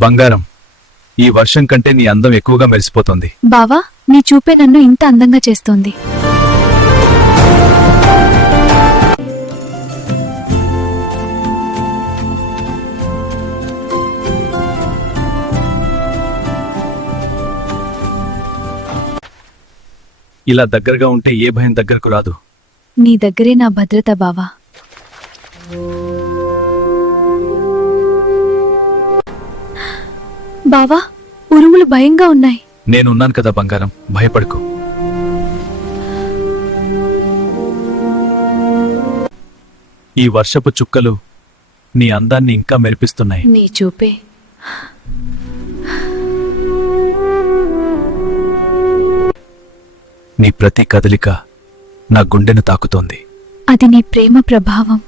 బంగారం, ఈ వర్షం కంటే నీ అందం ఎక్కువగా మెరిసిపోతోంది. బావా, నీ చూపే నన్ను ఇంత అందంగా చేస్తోంది. ఇలా దగ్గరగా ఉంటే ఏ భయం దగ్గరకు రాదు. నీ దగ్గరే నా భద్రత బావా. బావా, ఉరుములు భయంగా ఉన్నాయి. నేనున్నాను కదా బంగారం, భయపడకు. ఈ వర్షపు చుక్కలు నీ అందాన్ని ఇంకా మెరిపిస్తున్నాయి. నీ చూపే నీ ప్రతి కదలిక నా గుండెను తాకుతోంది. అది నీ ప్రేమ ప్రభావం.